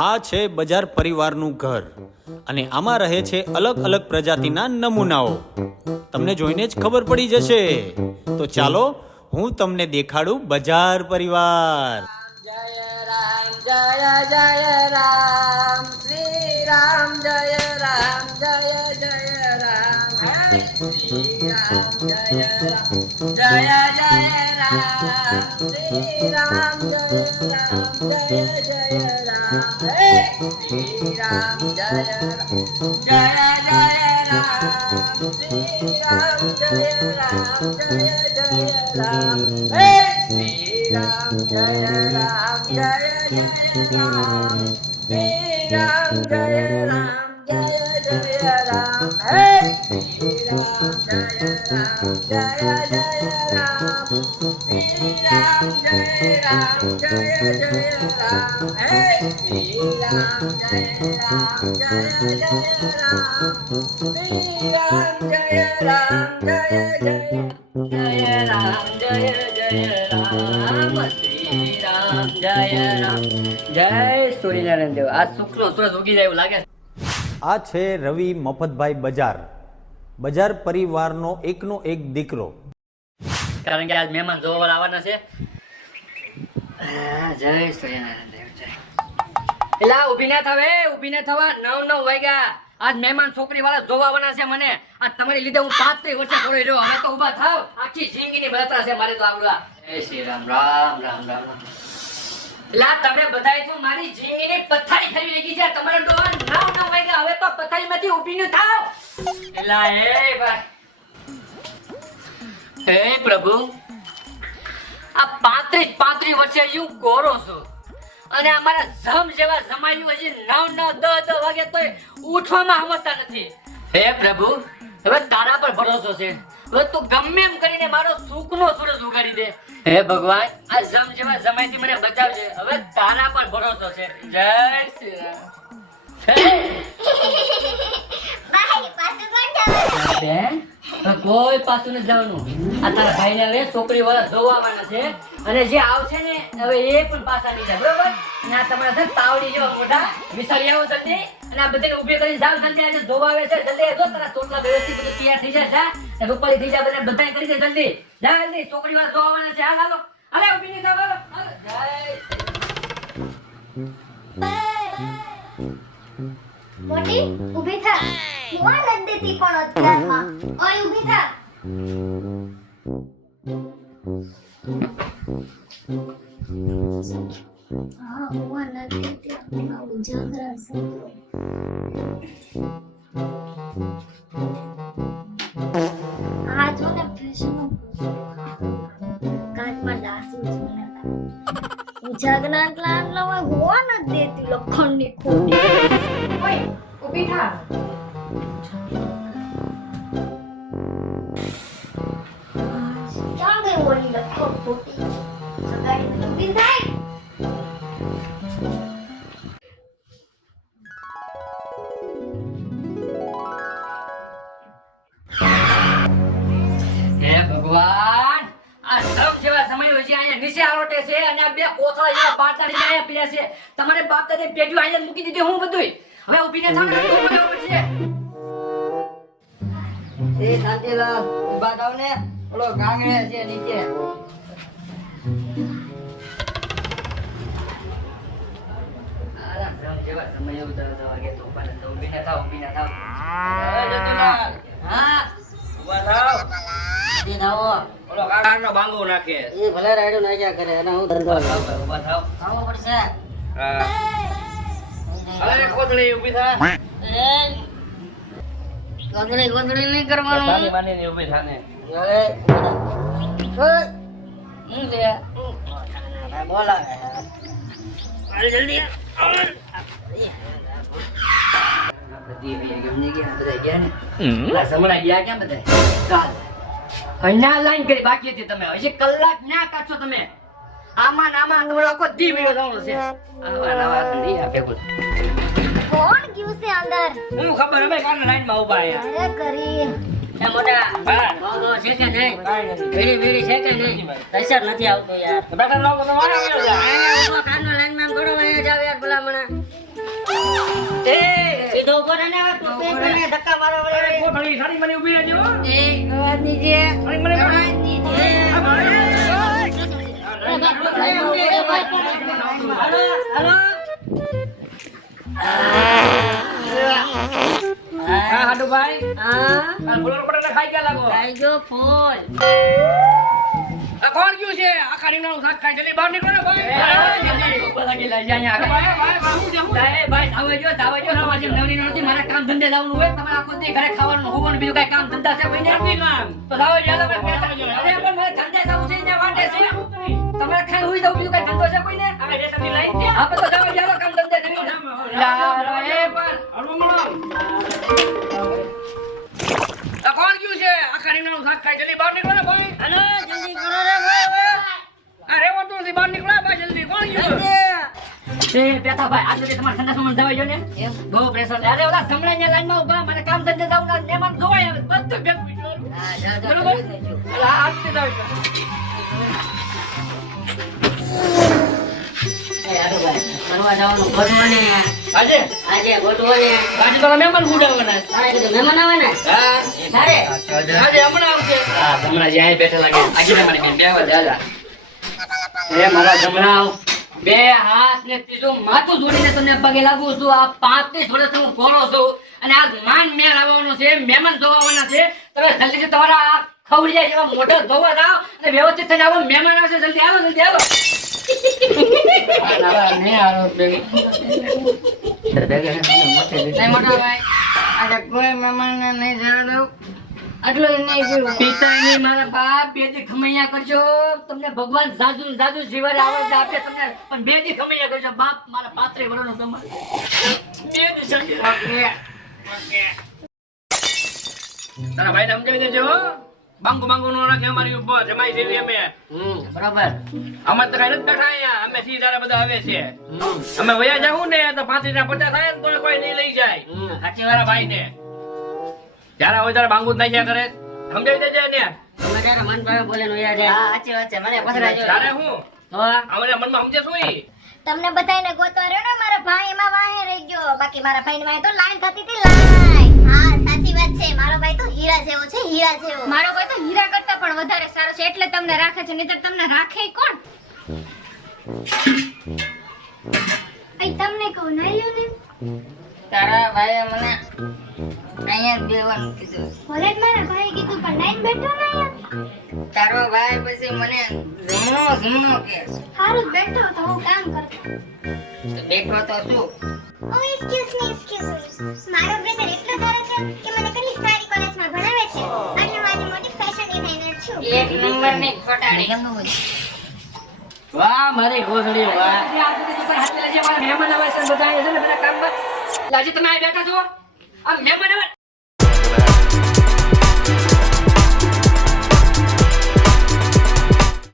આ છે બજાર પરિવારનું ઘર અને આમાં રહે છે અલગ અલગ પ્રજાતિના નમૂનાઓ. તમને જોઈને જ ખબર પડી જશે. તો ચાલો હું તમને દેખાડું બજાર પરિવાર. જય રામ જય જય રામ શ્રી રામ જય રામ જય જય રામ શ્રી રામ જય રામ જય જય રામ શ્રી રામ જય રામ જય જય રામ શ્રી રામ જય રામ જય જય રામ શ્રી રામ જય રામ જય જય રામ શ્રી રામ જય રામ જય જય રામ શ્રી રામ જય રામ જય જય રામ શ્રી રામ જય રામ જય જય રામ શ્રી રામ જય રામ જય જય રામ શ્રી રામ જય રામ જય જય રામ શ્રી રામ જય રામ જય જય રામ જય જય રામ શ્રી રામ જય રામ જય સૂર્યનારાયણ દેવ. આ શુક્લો સૂરજ ઉગી જાય એવું લાગે. આ છે રવિ મફતભાઈ બજાર, બજાર પરિવારનો એકનો એક દીકરો. કારણ કે આજ મહેમાન જોવા આવવાના છે. જય સૂર્યનારાયણ દેવ જય. એલા ઊભી ના થાવ, ઊભી ના થવા. 9 વાગ્યા. આજ મહેમાન છોકરી વાળા જોવા આવવાના છે મને. આ તમારી લીધે હું 35 વર્ષે થોડી રહ્યો. હવે તો ઊભા થાવ. આખી જિંદગીની બળતરા છે મારે તો આવડા. જય શ્રી રામ રામ રામ રામ. એલા તમે બધાય તો મારી જિંદગીની પથારી ખરી નાખી છે. તમારે ડોહા 9 વાગ્યા. હવે તો પથારીમાંથી ઊભી ન થાવ. એલા ભાઈ. હે પ્રભુ, આ 35 વર્ષે હું ગોરો છું અને અમારા જમ જેવા જમાયું હજી 9 વાગે તોય ઉઠવામાં હમતા નથી. હે પ્રભુ, હવે તારા પર ભરોસો છે. હવે તું ગમે એમ કરીને મારો સુખનો સૂરજ ઉગાડી દે. હે ભગવાન, આ જમ જેવા જમાઈથી મને બચાવજે. હવે તારા પર ભરોસો છે. જય શ્રી રામ. બેન, કોઈ પાછું નથી જવાનું. આ તારા ભાઈને હવે છોકરી વાળા જોવા આવવાના છે અને જે આવશે ને હવે એ પણ પાછા નહીં જાય, બરોબર? અને આ તમારા છે તાવડી જેવા મોઢા વિસારી આવો જલ્દી અને આ બધાને ઊભી કરી જાવ જલ્દી. આજે જોવા આવે છે જલ્દી. જો તારા ચોટલા વ્યવસ્થિત બધું તૈયાર થઈ જાય. જા રૂપાળી થઈ જાય, બધા કરી દે જલ્દી. જા જલ્દી, છોકરી વાળા જોવા આવવાના છે. હાલ હાલો, અરે ઊભી નહીં થાવ. જય મોટી ઊભી થા. હું નથી દેતી પણ અત્યારમાં. ઓય ઊભી થા. હા હું નથી દેતી. આપણા ઉજાગરા છે. આ જો ને ફેશન કાચમાં દાસુ છે. ઉજાગરા એટલા હું નથી દેતી. લખણની ખોટી. ઓય ઊભી થા. ક્યાં ગઈ ઓલી લખો ખોટી? સગાઈ ઊભી થાય. હે ભગવાન, આ સમ જેવા સમય હોય છે અહીંયા નીચે આરોટે છે અને આ બે કોથળા જેવા પાટા લઈને અહીંયા પીડ્યા છે. તમારે બાપ દાદા પેટ્યું અહીંયા મૂકી દીધી હું બધુંય. હવે ઊભી ને થાવ ને તો મને ખબર છે. એ શાંતિલાલ ઊભા થાવ ને. ઓલો ગાંગડે છે નીચે. આરામ સમ જેવા સમય ઉતારતા વાગે તો પણ તો ઊભી ને થાવ, ઊભી ને થાવ. હવે જતુલાલ. હા ઊભા થાવ. એ થાવો. ઓલો કાકાનો બાંગો નાખે. એ ભલે રાડ્યો નાખ્યા કરે અને હું ધંધો ઊભા થાવ. થાવો પડશે. હા. અરે કોથળી ઊભી થા. કોથળી નહીં કરવાનું. સાની માની ઊભી થાને. અરે હું દે. બોલાવે. અરે જલ્દી આ. બધી ગમી ગયા, બધા ગયા ને. આ સમણા ગયા ક્યાં બધા? ચાલ. અહીંયા લાઈન કરી બાકી હતી તમે. હજી કલાક ના કાચો તમે. આમાં નામાં તમારો આખો દી વિડિયો જવાનો છે. આવા નવા દી આ ભેગું. કોણ ગયું છે અંદર? હું ખબર હવે કાને લાઈન માં ઊભા આયા. અરે કરી. એ મોટા હા છે કે નહીં? વીડી વીડી છે કે નહીં? પ્રેશર નથી આવતો યાર. બેટા નો તો મારા આવ્યો છે. કાનો લાઈન માં થોડો વાય જાવ યાર ભલા મને. સીધો ઉભો રહે ને, ટોપી પહેરીને ધક્કા મારો વળે. કોથળી સારી મને ઊભી રહેજો હો. અવાજ નીચે. સારી મને અવાજ નીચે. હાલો. હા હાડુભાઈ હા આ ફૂલોનો બટાટા ખાઈ ગયા લાગો ખાઈ ગયો ફૂલ. આ કોણ ગયું છે આખા રીંગણાનું શાક ખાઈ જલ્દી બહાર નીકળો ને ભાઈ ભાઈ મારા કામ ધંધે જવાનું હોય તમારે આખો દી ઘરે ખાવાનું હોવાનું બીજું કઈ કામ ધંધા છે ભાઈ તો જાઓ જ્યાં તમે પૈસા જો અરે પણ મારે ધંધે જવું છે ને વાટે છે તમારે ખાઈ હોઈ જવું બીજું કઈ ધંધો છે કોઈને આપણે રેશમની લાઈન છે આપણે તો જાઓ જ્યાં કામ ધંધે કરી યાર એ પણ આ કોણ ગયું છે આખા રીંગણાનું શાક ખાઈ જલ્દી બહાર નીકળો ને ભાઈ હાલો જલ્દી કરો રે ભાઈ. આ રેવાતું નથી બહાર નીકળો ભાઈ જલ્દી કોણ ગયું પેથા ભાઈ આજે તમારે સંદાસમાં જવાય જો ને બહુ પ્રેશર અરે ઓલા સમણાની લાઈનમાં ઊભા મને કામ ધંધે જવું ના મહેમાન જોવાય આવે બધું ભેગું બીજું હા જાઓ જાઓ બરોબર? કરી દેજો. આ હાથથી જાવ એ હાલો ભાઈ ફરવા જવાનું ગોઠવો ને. આજે આજે ગોઠવો ને. આજે તો મહેમાન ઉડાવવાના તારે કીધું મહેમાન આવે ને હા તારે આજે હમણાં આવશે હા હમણાં જ્યાં બેઠા લાગે આજે મારી બેન બેવા દાદા એ મારા જમણાવ બે હાથ ને ત્રીજું માથું જોડીને તમને પગે લાગુ છું આ 35 વર્ષથી હું ભોળો છું અને આ માન મેળ આવવાનો છે મહેમાન જોવાના છે તમે જલ્દીથી તમારા આ ખવડિયા જેવા મોઢા ધોવા જાઓ અને વ્યવસ્થિત થઈને આવો મહેમાન આવશે જલ્દી આવો નહીં મોટા ભાઈ આજે કોઈ મહેમાનને નહીં જવા દઉં. આટલું નહીં જોયું. પિતાની મારા બાપ બે દી ખમૈયા કરજો તમને ભગવાન જાજુ જાજુ જીવન આવડત આપે તમને પણ બે દી ખમૈયા કરજો બાપ મારા 35 વર્ષનો તમારે બે દી સંગે તારા ભાઈને સમજાવી દેજો હો. બાંગુ બાંગુ નો રાખે અમારી ઉપર જમાઈ જેવી અમે બરાબર અમે તો કઈ નથી બેઠા અહીંયા અમે સીધા બધા આવે છે અમે વયા જાવું ને તો 35 ના 50 થાય ને તો કોઈ નહીં લઈ જાય સાચી મારા ભાઈ ને જયારે હોય ત્યારે બાંગુ જ નાખ્યા કરે સમજાવી દેજે ને તમે ત્યારે મન ભાવે બોલે નો યાદ છે. હા સાચી વાત છે મને પથરાજો. તારે હું તો અમારા મનમાં સમજે શું ઈ? તમને બધાને ગોતવા રહ્યો ને મારો ભાઈ એમાં વાહે રહી ગયો. બાકી મારા ભાઈની વાહે તો લાઈન થતી હતી લાઈન. હા સાચી વાત છે. મારો ભાઈ તો હીરા જેવો છે હીરા જેવો. મારો ભાઈ તો હીરા કરતા પણ વધારે સારો છે એટલે તમને રાખે છે નહીંતર તમને રાખે કોણ? અહીં તમને કહું ના લ્યો ને તારા ભાઈએ મને અહીંયા જ બેવાનું કીધું. ભલે જ મારા ભાઈ કીધું પણ લાઈન બેઠો ને અહીંયા. તારો ભાઈ પછી મને જમણો જમણો કહે છે. હારું જ બેઠો તો હું કામ કરતો. તો બેઠો તો શું ઓ એક્સક્યુઝ મી મારો બ્રધર એટલો સારો છે કે મને કેટલી સારી કોલેજમાં ભણાવે છે અને હું આજે મોટી ફેશન ડિઝાઇનર છું. એક નંબરની ખોટાડી. વાહ મારી ગોધડી વાહ મહેમાન આવે છે બધા આવે છે ને બધા કામ પર આજે તમે આ બેઠા છો આ મહેમાન આવે